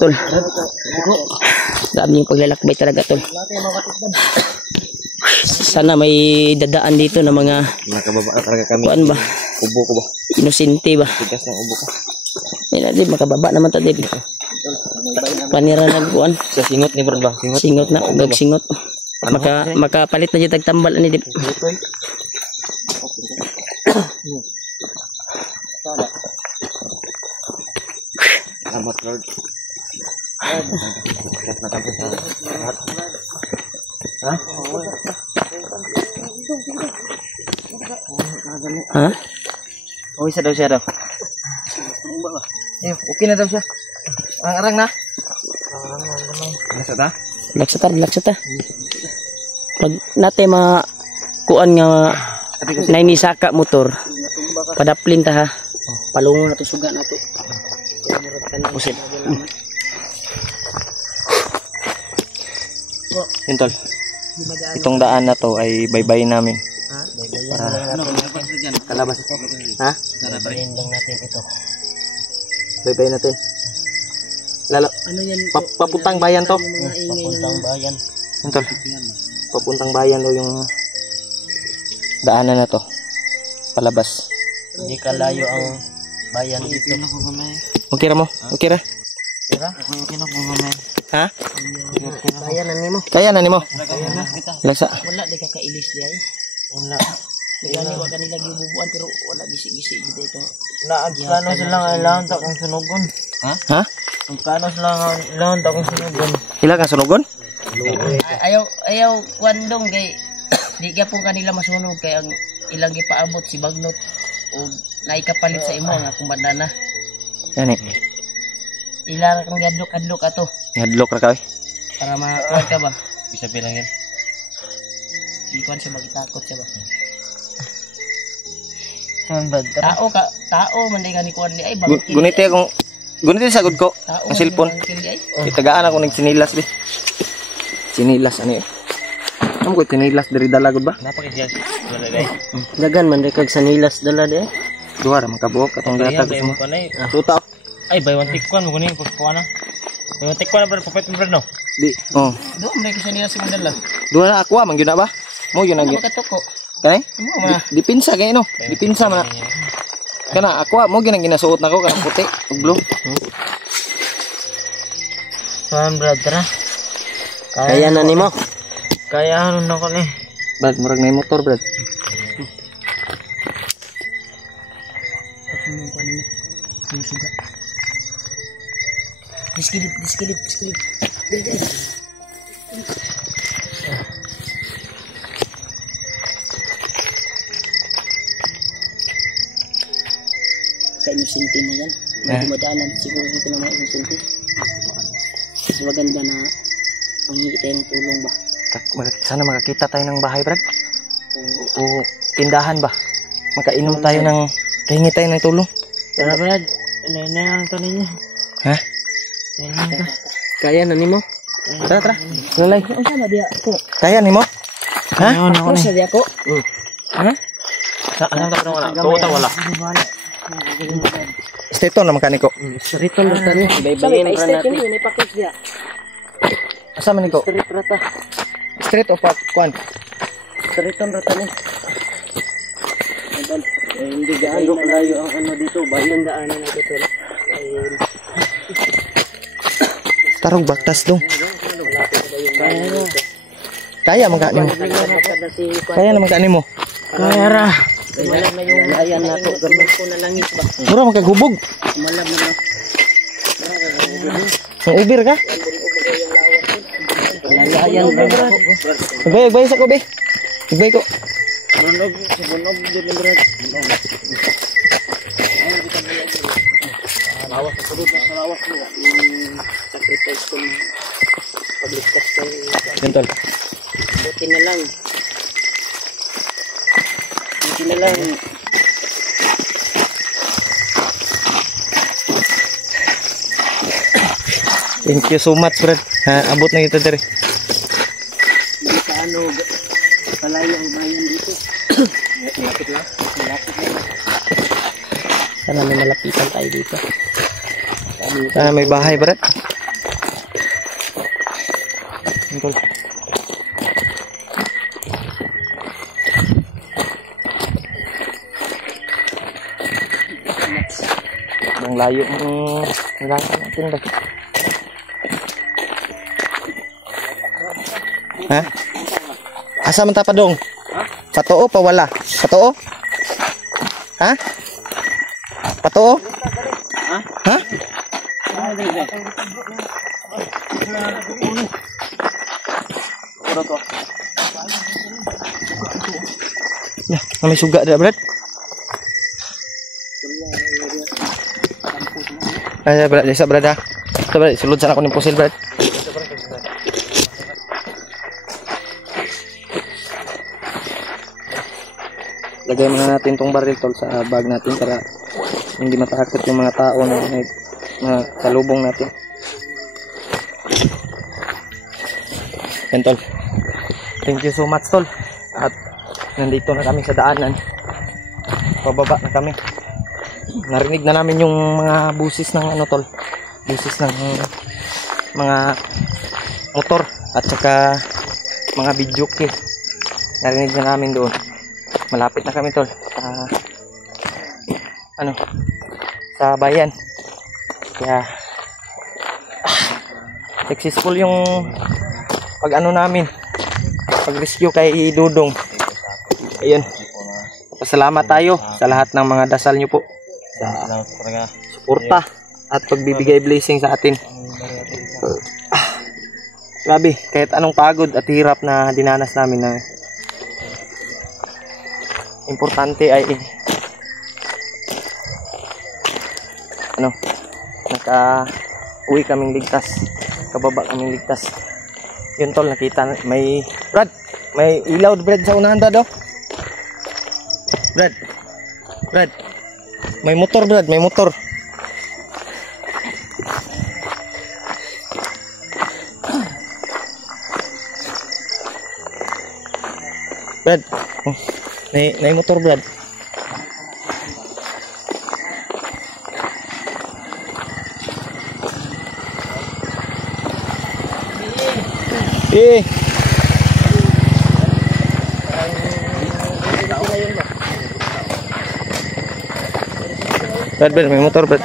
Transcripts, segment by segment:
Tol. Dami yung paglalakbay talaga, tol. Sana may dadaan dito na mga nakababa talaga kami. Kuan ba? Ubo ko ba? Inosente ba? Tigas ng ubo ko. Di makababa naman ta di. Panira nagkuan. Sa singot ni bro ba? Singot na, ugag singot. Makapalit na jud tambal ani di. Salamat Lord. Ha? Ha? Oh, isa daw siya daw. Okay na daw siya. Arang na. Laksata. Pag nate kuan nga nainisaka motor. Padaplin ta ha. Palungo na to suga na to. Pusin. Yun tol. Itong daan na to ay baybayin namin. Kalabas. Ha? Baybayin lang natin ito. Baybayin natin. Lalo. Ano yan? Papuntang bayan to. Papuntang bayan. Yun tol. Papuntang bayan daw yung daanan na to. Palabas. Hindi kalayo ang bayan dito. Okay ra mo? Okay ra? Okay na po mamaya. Ha? Bayan na nimo. Kaya na nimo. Lasa. Wala di ka kailis di ay. Wala. Gani wa kanila gibubuan pero wala gisi-gisi dito. Kano sila kailangan ta kung sunugon. Ha? Kano sila kailangan ta kung sunugon. Ila ka sunugon? Ayaw kwandong kay di gyapon kanila masunog kay ang ilang gipaabot si Bagnot o naikapalit sa imo nga kung bandana. Yani. Ilang kang gadlok-adlok ato Hadlok ra ka eh. para makuha ka ba? Bisa bilang yan. Di kuan siya magitakot siya ba? Saan ba? Tao man day gani kuan di ay bangkil. Gunite sagod ko. Tao Ang cellphone. Itagaan ako ng sinilas di. Sinilas ani. Amo ko sinilas diri dalagod ba? Napakisya. Dagan man day kag sanilas dala di ay. Duha ra makabuok atong gatag mo. Tuta. Ay, by one take one mo kunin pagkuha na. By one take one na bro, papet mo bro no. Di. Oh. Do man day sanilas mo dala. Duha ra aqua man gyud na ba? Mo gyud na gyud. Makatuko. Kay? Mo man. Dipinsa kay no. Dipinsa man. Kana aqua mo gyud na ginasuot nako kana puti ug blue. Saan brother? Kaya na nimo. Kaya ano na ko ni. Brad murag na motor brad. Suga. Diskilip. Kain yung sinti na yan. May dumadaanan. Siguro dito na may sinti. Mas maganda na ang hindi tayo ng tulong ba? Sana makakita tayo ng bahay brad. O tindahan ba? Makainom tayo ng kahingi tayo ng tulong. Tara brad. Ano to ninyo? Ha? Kaya na nimo? Tara. Lalay. Ano siya dia ko? Kaya nimo? Ha? Ano siya dia ko? Ha? Saan ta wala? Tuwa wala. Steton na mekaniko. Riton ra tani. Baybayin ra natin. Ni pakos dia. Asa man niko? Street rata. Street of kwan. Riton ra tani. Hindi gaano kalayo ang ano dito, bayan daanan na dito. Tarong baktas dong. Kaya man kanimo. Kaya naman kanimo. Kaya ra. Wala na yung bayan na to, gamit ko na langis ba. Mura man kagubog. Malam na. Ang ubir ka? Lalayan ba? Bay sa ko be. Bay ko. Subunog din ng brad. Bawas sa sudut sa lawas mo. Sacrifice ko na pagligtas ko. Gentol. Buti na lang. Thank you so much, Brad. Ha, abot na kita diri. Sa ano, palayo ang bayan dito. Malapit lang. Sana may malapitan tayo dito. May bahay, Brad. Tol. Ang layo ng nilakad natin ba? Ha? Asa man ta pa dong? Patoo pa wala? Patoo? Ha? Patoo? Ha? Ha? Ya, may suga dah, Brad. Ay, Brad, isa Brad ah. Ito, Brad, sulod sana ako ng pusil, Brad. Lagay muna natin tong baril tol sa bag natin para hindi matakot yung mga tao na salubong natin. Yan tol. Thank you so much tol. At nandito na kami sa daanan. Pababa na kami. Narinig na namin yung mga busis ng ano tol. Busis ng mga motor at saka mga video key. Narinig na namin doon. Malapit na kami tol sa sa bayan. Kaya successful yung pag namin, pag rescue kay Dudong. Ayun. Pasalamat tayo sa lahat ng mga dasal nyo po sa suporta at pagbibigay blessing sa atin. Grabe, kahit anong pagod at hirap na dinanas namin na importante ay naka-uwi kaming ligtas, kababa kaming ligtas. Yun tol, nakita may Brad, may ilaw Brad sa unahan Brad oh. Brad, may motor Brad, may motor. Brad, may motor Brad. Brad, may motor Brad.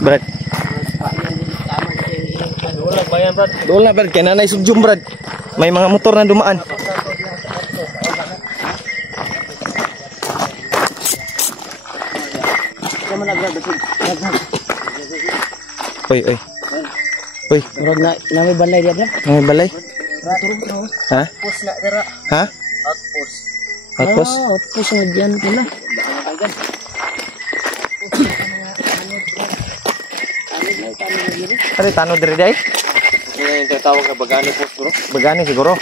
Brad. Doon na Brad, kaya nanay sugjum Brad. May mga motor na dumaan. Oy. Murag na may balay dia Brad. May balay? Ha? Outpost na dira. Ha? Outpost. Outpost? Outpost na diyan pula. Ari tanong diri day? Yung tinatawag na Bagani Post bro. Bagani siguro.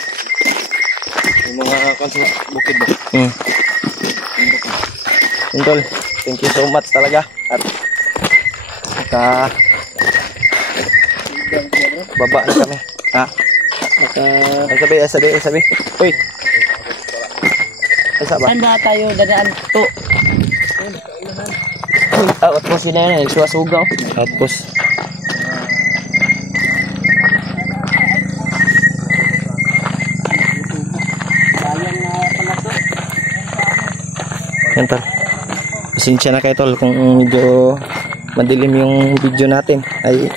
Yung mga konsul bukid ba? Tol, thank you so much talaga. At baba na kami. Ha? Sabi. Uy. Asa ba? Saan ba tayo dadaan to? Outpost na yan, suwasugaw. Outpost. Yan tol. Pasensya na kayo tol kung medyo madilim yung video natin. Ay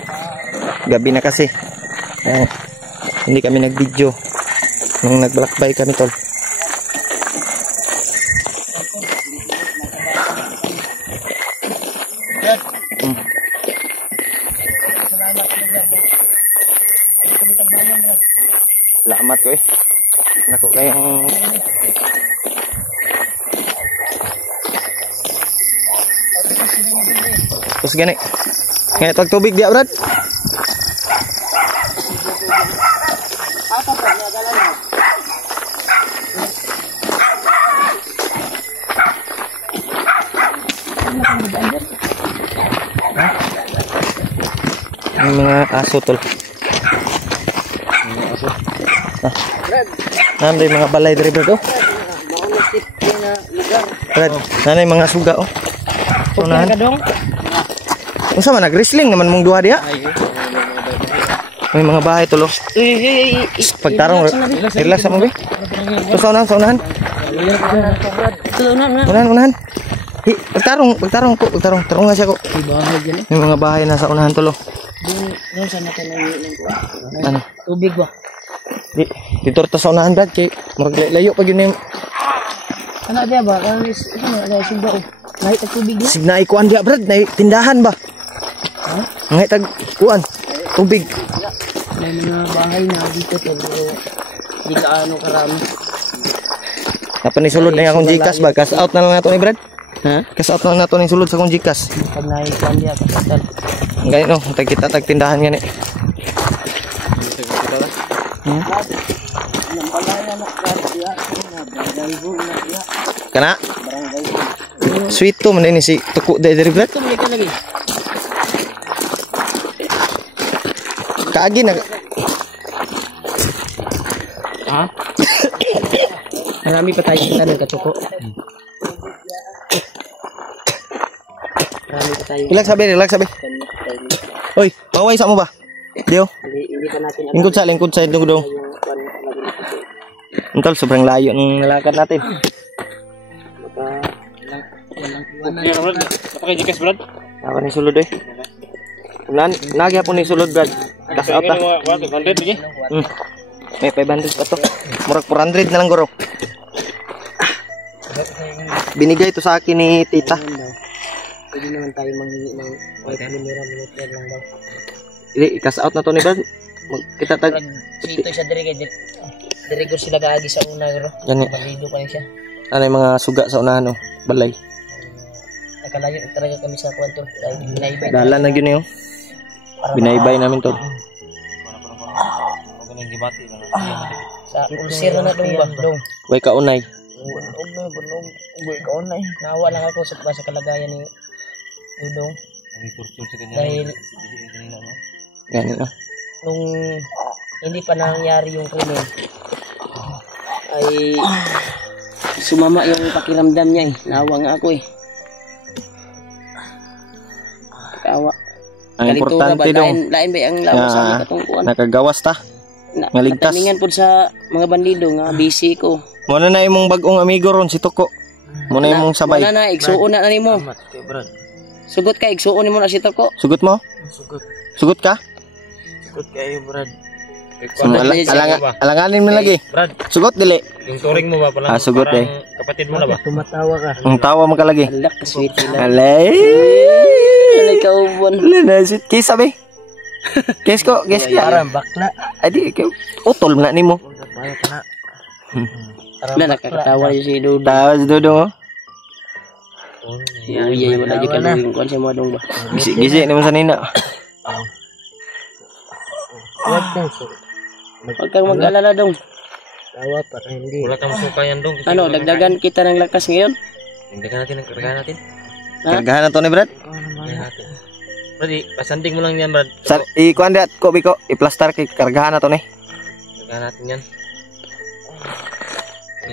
gabi na kasi. Hindi kami nag-video nung nag-blackbay kami tol. Salamat ko eh. Nako kayong terus gini. Ngayon tubig dia, Brad. May mga aso tol. Nanay mga balay diri bro. Brad, nanay mga suga oh. Unahan. Unsa man nag-wrestling naman mong duha diha? May mga bahay tol oh. Pagtarong relax mo be. Sa unahan. Unahan. Pagtarong nga siya ko. May mga bahay na sa unahan tol oh. Doon sa natin ng Ano? tubig ba? Dito ta sa unahan Brad kay murag layo pag yun. Ano dia ba? Ano na suga oh. Lahit ang tubig na. Signay kuan dia Brad, na tindahan ba? Ha? Ngay tag kuan, tubig. May mga bahay na dito pero hindi kaano karami. Napa ni sulod na akong Gcash ba? Cash out na lang nato ni Brad. Ha? Cash out na lang nato ni sulod sa akong Gcash. Pag naikuan dia kapital. Ngay no, tag kita tag tindahan gani. Kana? Sweet to man ni si tuku dari Brad. Ito may lagi. Kaagi na. Ha? Marami pa tayo kita ng katuko. Marami pa tayo. Relax sabi. Oy, paway sa mo ba? Dio. Hindi pa natin Lingkod sa dong. Ental sobrang layo ng nalakad natin. Yan, Brad. Napaka-Gcash, Brad. Apa ni sulod eh? Nagyapon ni sulod Brad. Cash out ta. 100 lagi. May 500 pa to. Murag 400 na lang guro. Binigay to sa akin ni tita. Pwede naman tayo manghingi ng white mineral water lang daw. Cash out na to ni Brad. Kita tag Dito siya dire ko sila gaagi sa una gro. Gani. Balido pa siya. Ano yung mga suga sa unahan no? Balay. Nakalayo talaga kami sa kwanto. Binaybay. Dala na yun yun. Binaybay namin to. Sa ulcer na dong ba? Dong. Way kaunay. Ugoy ka unay. Nawa lang ako sa kalagayan ni Dudong. Dahil Gani no. nung hindi pa nangyari yung krimen ay sumama yung pakiramdam niya eh. Naawa nga ako eh. Kawa. Ang importante dong. Lain ba ang lawa sa amin katungkuan? Nakagawas ta. Ngaligtas. Natamingan po sa mga bandido nga busy ko. Muna na imong bagong amigo ron si Toko. Muna imong sabay. Muna na, igsuon na nimo. Sugot ka, igsuon nimo na si Toko. Sugot mo? Sugot ka? Sugot kayo, Brad. Alanganin mo lagi. Brad, Sugot dili. yung turing mo ba pala? Sugot eh. Kapatid mo na ba? Tumatawa ka. Ang tawa mo ka lagi. Alak ka sweet lang. Alay. Alay ka ubon. Lanasit. Kiss sabi. Kiss ko. Kiss ka. Parang bakla. Adi, utol na ni mo. Na nakakatawa niyo si Dudong. Tawa si Dudong oh. Uyay wala di kalugin kon sa mga dong ba. Gisi naman sa nina. Huwag kang mag-alala dong. Wala kang suka yan dong. Ano, dagdagan kita ng lakas ngayon? Kargahan natin. Kargahan na to ni Brad. Brad, pasanding mo lang yan, Brad. Ikuan diat ko biko. I-plaster kay kargahan na to ni. Kargahan natin yan.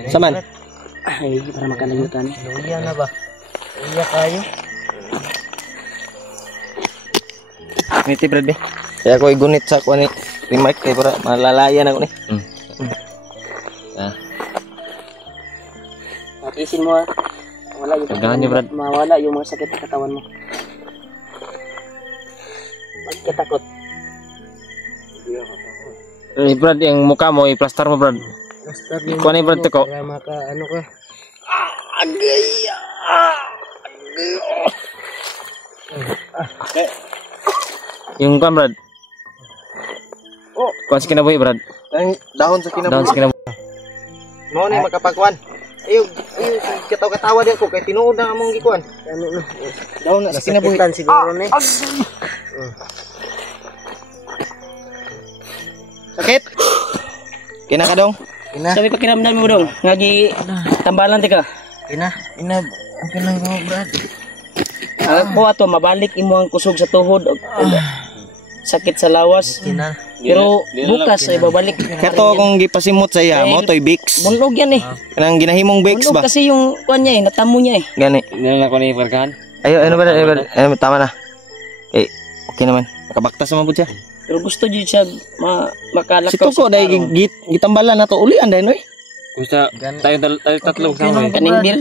Saman. Ay, para makalagutan. Iya na ba? Iya kayo. Niti Brad be. Kaya ako igunit sa kuan ni remark kay para malalayan ako ni. Patisin mo. Wala yung Kargahan niyo Brad. mawala yung mga sakit sa katawan mo. Huwag ka takot. Brad, yung mukha mo, i-plaster mo, Brad. Kuha na yung Brad ko. Para maka ano ka. Yung kuha, Brad. Kuha sa kinabuhi, Brad. Ang dahon sa Down sa kinabuhi. kinabuhi. Mo ni makapagkuan. Ayo, katawa di ako kay tinuod na among gikuan. Ano na. Dahon na sa kinabuhi. Siguro na. Sakit. Kina ka dong? Sabi pakiramdam mo dong. Ngagi tambalan tika. Ina. Okay lang mo, Brad. Ako ato mabalik imo ang kusog sa tuhod. sakit sa lawas. Pero bukas ay babalik. Kato kung gipasimot sa iya mo toy Bix. Bunog yan eh. Kanang ginahimong Bix Bunog ba? kasi yung kuan niya eh, natamo niya eh. Gani. Nila ko ni perkan. Ayo ano ba? Tama na. Okay naman. Nakabaktas naman po siya. Pero gusto dyan siya makalakaw. Si Tuko dahil gitambalan na to ulian dahil noy. Gusto tayo tatlo sama. Kaning bir.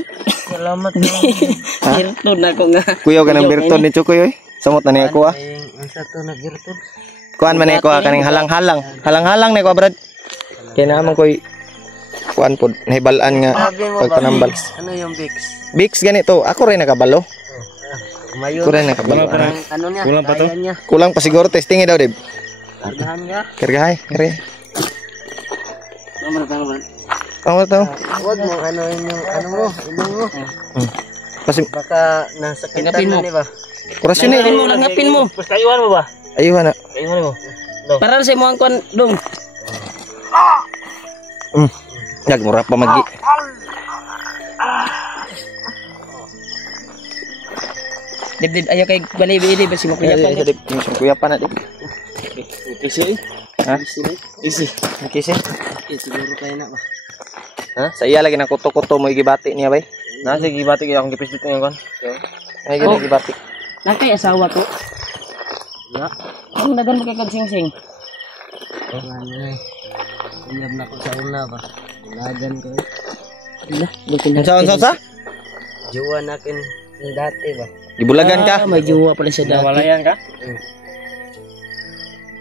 Salamat. Birton ako nga. Kuyaw ka ng birton ni Chukoy oy. Samot na niya ko ah. Isa to na birton. Kuan man niya ko kaning halang-halang. Halang-halang ni ko brad. Kaya naman ko'y kuan po nahibalaan nga pagpanambal. Ano yung Bix? Bix ganito. Ako rin nakabalo. Mayon. Ako rin nakabalo. Ano niya? Kulang pa to? Kulang pa siguro testing daw Deb. Kargahan niya. Kargahay. Kari. Naman. Ano to? Huwag mo ano yung ano mo, ilong mo. Kasi Baka nasakitan na ni ba? kurasyon eh. Langapin mo. Basta iwan mo ba? Ayun na. Iwan mo. Para sa mo ang kuan dong. Nagmura pa magi. Dib ayo kay bali-bili ba si Makuya pa. Deb, yung kuya pa na Deb. Kasi Ha? easy. Nakisi. Siguro kayo na ba? Ha? Sa iya lagi na kuto-kuto mo igibati niya bay. Na sige bati kaya akong gipisit ngayon kon. Ay gani igibati. Nakay asawa ko. Ya. Ang dagan kay kagsing-sing. Inyab na ko sa una ba. Lagan ko. Ila, Unsa? Juwa nakin yung dati ba. Gibulagan ka. May juwa pala siya dati. Nawalayan ka?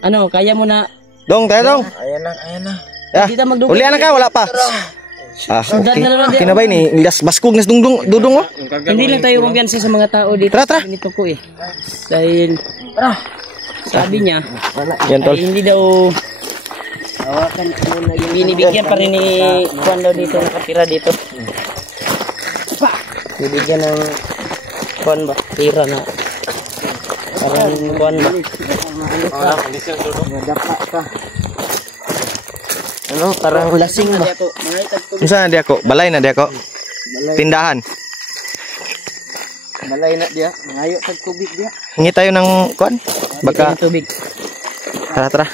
Ano, kaya mo na Dong, tayo dong. Ayan na. Ya. Dito magdugtong. Ulian na ka wala pa. Okay. Kinabay ni das baskog nas dudong oh. Hindi lang tayo kumpiyansa sa mga tao dito. Tara. Ganito ko eh. Dahil sabi niya Yan tol. ay hindi daw binibigyan pa rin ni Juan daw dito nakatira dito. Bibigyan ng Juan ba? Tira na parang Juan ba? Dapa ka. Ano? Parang lasing ba? Unsa na di ako? Balay na di ako. Tindahan. Balay na dia. Ngayo tag tubig dia. Hingi tayo ng kuan. Baka Tubig. tara.